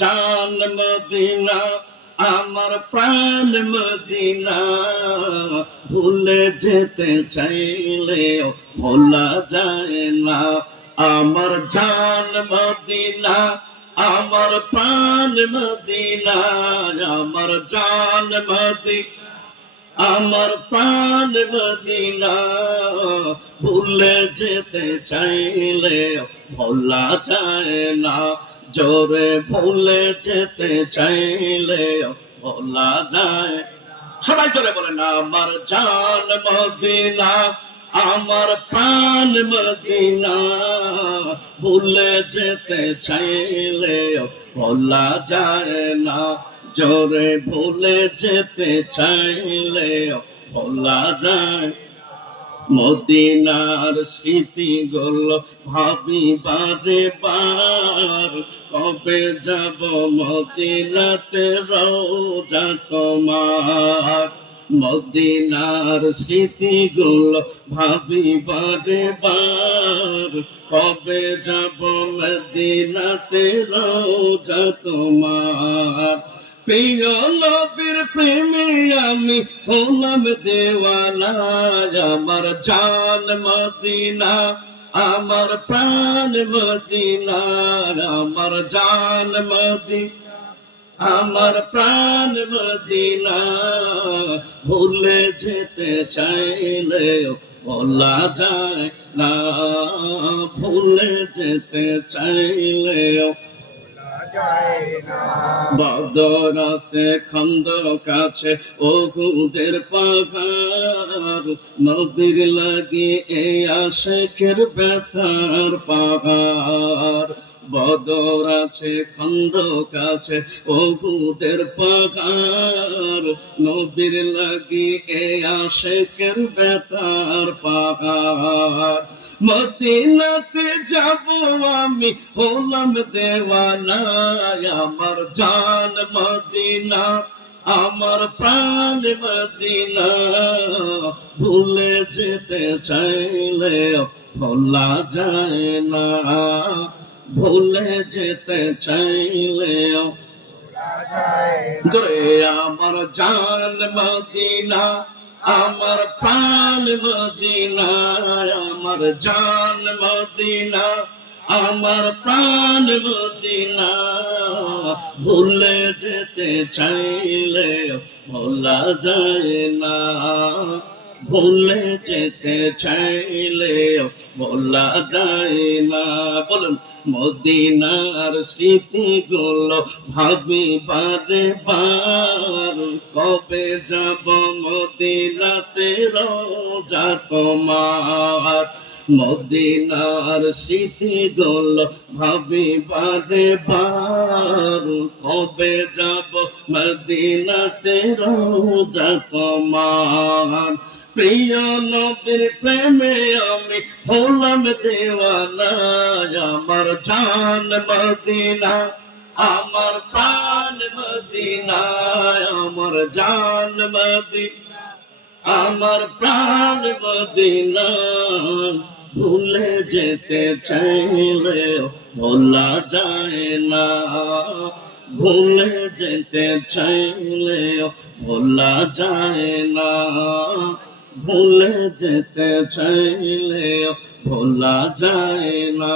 জান মদিনা, আমার প্রাণ মদিনা, ভুলে যেতে চাইলেও ভোলা যায় না। আমার জান মদিনা, আমার প্রাণ মদিনা, আমার জান মদিনা, আমার প্রাণ মদিনা, ভুলে যেতে চাইলে ভোলা যায় না। জোরে ভুলে যেতে চাইলে ভোলা যায়। সবাই জোরে বলেন, আমার জান মদিনা, আমার প্রাণ মদিনা, ভুলে যেতে চাইলে ভোলা যায় না। জোরে ভুলে যেতে চাইলে ভোলা যায়। মদিনার স্মৃতিগুলো ভাবি বারে বার, কবে যাব মদিনাতে রওজা তোমার। মদিনার স্মৃতিগুলো ভাবি বারে বার, কবে যাব মদিনাতে রওজা তোমার। প্রিয় নবীর প্রেমে আমি হলাম দেওয়ানা, আমার জান মদিনা, আমার প্রাণ মদিনা, আমার জান মদিনা, আমার প্রাণ মদিনা, ভুলে যেতে চাইলে বলা যায় না, ভুলে যেতে চাইলে বদর আছে খন্দক আছে ওহুদের পাহাড়, নবীর লাগি এই আশিকের ব্যথার পাহাড়। বদর আছে খন্দক আছে ওহুদের পাহাড়, নবীর লাগি এই আশিকের ব্যথার পাহাড়। মদিনাতে যাব আমি হলাম দেওয়ানা, আমার জান মদিনা, আমার প্রাণ মদিনা, ভুলে যেতে চাইলে ভোলা যায় না, ভুলে যেতে চাইলে জোরে আমার জান মদিনা, আমার প্রাণ মদিনা, আমার জান মদিনা, আমার প্রাণ মদিনা, ভুলে যেতে চাইলে ভোলা যায় না, ভুলে যেতে চাইলে ভোলা যায় না। বলুন, মদিনার স্মৃতিগুলো ভাবি বারে বার, কবে যাব মদিনাতে রওজা তোমার। মদিনার স্মৃতিগুলো ভাবি বারে বার, কবে যাব মদিনাতে রওজা তোমার। প্রিয় নবীর প্রেমে আমি হলাম দেওয়ানা, আমার জান মদিনা, আমার প্রাণ মদিনা, আমার জান মদিনা, আমার প্রাণ মদিনা, ভুলে যেতে চাইলে ভোলা যায় না, ভুলে যেতে চাইলে ভোলা যায় না, ভুলে যেতে চাইলে ভোলা যায় না।